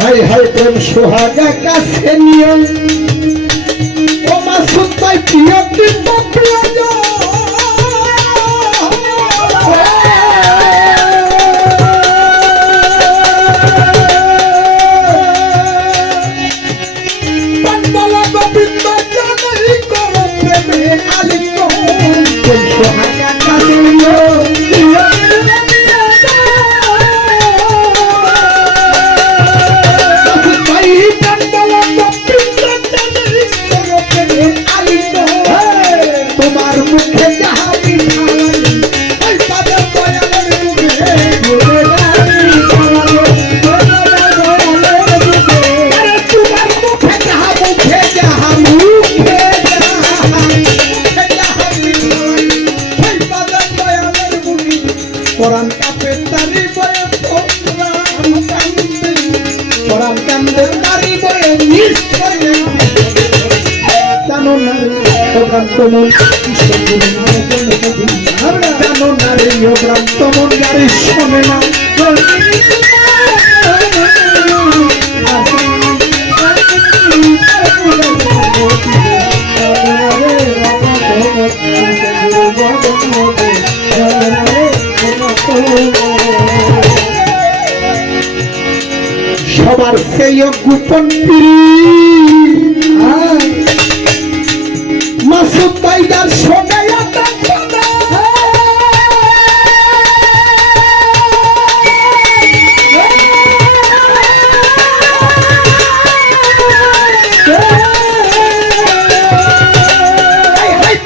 High high প্রেম সোহাগা কাছে নিয়ম। ও মা সুতাই প্রিয় ভ্রান্ত মন গাড়ি শোনে না। সেই গোপন মাসুদ ভাইদার সঙ্গে আদান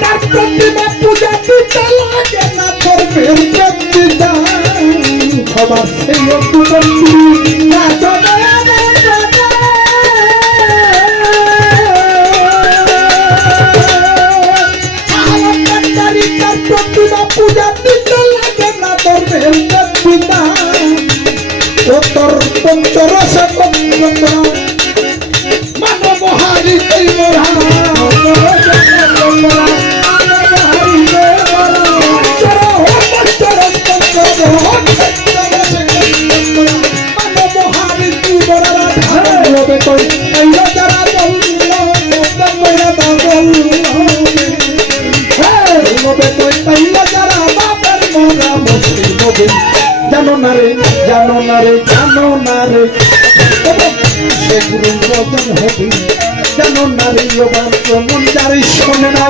তার প্রতিমা পূজা দিতে ও তোর পঞ্চরস মানব হারি মোরা জানো না রে জানো না রে জানো না রে সে গুরু রতন হবি জানো না রে এবার কেমন যারে শোনে না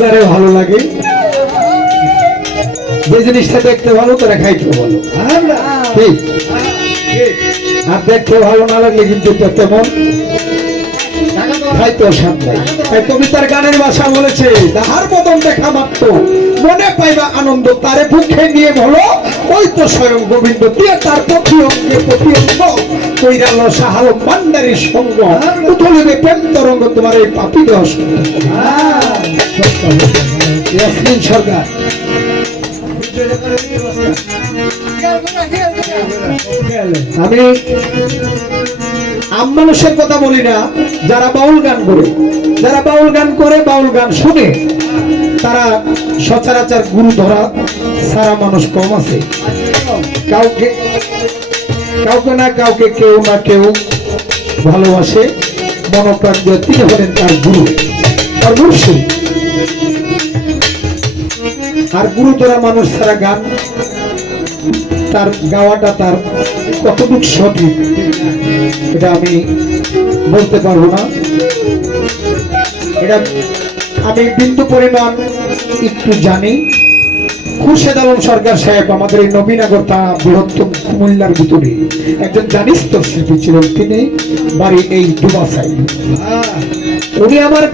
যারে ভালো লাগে। যে জিনিসটা দেখতে ভালো, তারা খাইতে ভালো। ঠিক। আর দেখতে ভালো না লাগলে কিন্তু তেমন খাইতে তাই কবিতার গানের ভাষা বলেছে, তাহার বদন দেখা মাত্র, মনে পাইবা আনন্দ, তারে বুকে নিয়ে বলো, ওই তো স্বয়ং গোবিন্দ, দিয়ে তার প্রতি অঙ্গে প্রতি অঙ্গ আমি আম মানুষের কথা বলি না, যারা বাউল গান করে। যারা বাউল গান করে, বাউল গান শুনে, তারা সচরাচর গুরু ধরা সারা মানুষ কম আছে। কাউকে কাউকে না কাউকে কেউ না কেউ ভালোবাসে মনোপ্রাণ তিনি হলেন তার গুরু, তার মুর্শিদ আর গুরু ধরা মানুষ ছাড়া গান, তার গাওয়াটা তার কতটুকু সঠিক, এটা আমি বলতে পারব না। এটা আমি বিন্দু পরিমাণ একটু জানি। খুরশেদ আলম সরকার সাহেব, আমাদের এই নবীনগর তা বৃহত্তম কুমিল্লার ভিতরে একজন জানিস তো শিল্পী ছিলেন তিনি, বাড়ি এই ডুবাসাই উনি আমার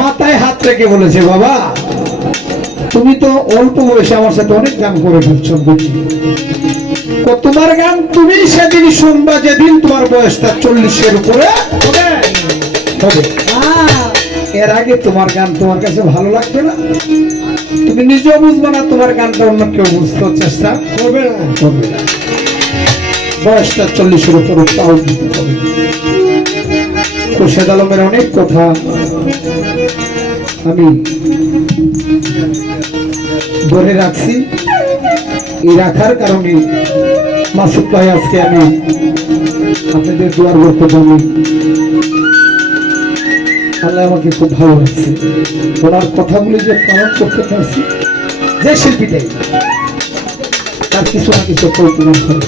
মাথায় হাত রেখে বলেছে, বাবা, তুমি তো অল্প বয়সে আমার সাথে অনেক গান করে ফেলছো, বুঝি? তোমার গান তুমি সেদিন শুনবা যেদিন তোমার বয়সটা চল্লিশের উপরে হবে। এর আগে তোমার গান তোমার কাছে ভালো লাগবে না? তুমি নিজেও বুঝবে না, তোমার গানটা অন্য কেউ বুঝতে চেষ্টা করবে না? করবে না। বয়সটা চল্লিশের উপরে তাও দিতে হবে আলমের অনেক কথা আমি ধরে রাখছি। এই রাখার কারণে মাসুদ ভাই আজকে আমি আপনাদের দুয়ার করতে আমি আল্লাহ আমাকে খুব ভালো লাগছে। ওনার কথাগুলি যে পালন করতে পারছি যে শিল্পীটাই তার কিছু না কিছু কল্পনা করে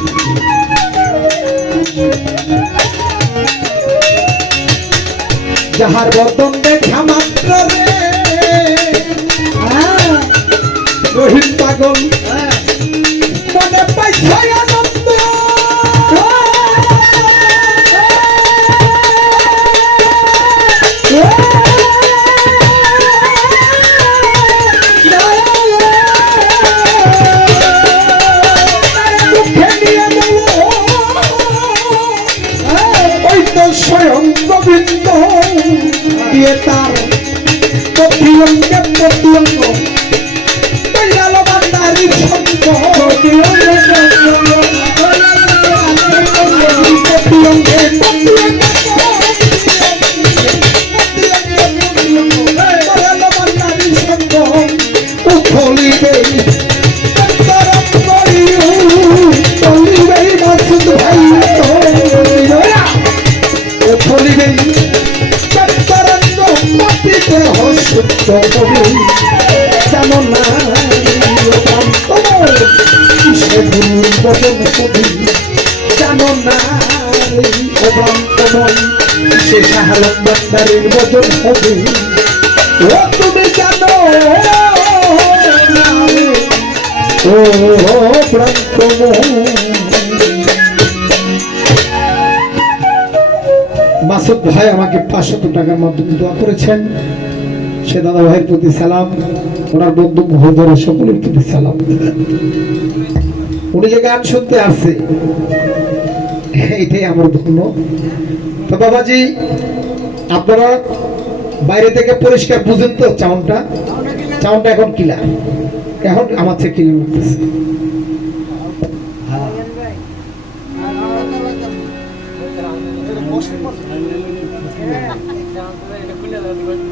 যাহার বদন দেখা মাত্র রে রহিম পাগল মনে পাইছে দিয়ে তার প্রতিয়ঙ্গে প্রতিয়ঙ্গ পেলালো বান্দারির সঙ্গ প্রতিয়ঙ্গে প্রতিয়ঙ্গে উঠলিবে মাসুদ ভাই আমাকে পাঁচশত টাকার মাধ্যমে দোয়া করেছেন সে দাদা ভাইয়ের প্রতি সালাম ওনার বন্ধু মহোদয়ের সকলের প্রতি সালাম উনি যে গান শুনতে আসছে, এটাই আমার ধন্য। তো বাবাজি, আপনারা বাইরে থেকে পরিষ্কার বুঝেন তো চাউনটা। চাউনটা এখন কিলা এখন আমার থেকে কিলা উঠতেছে। করতে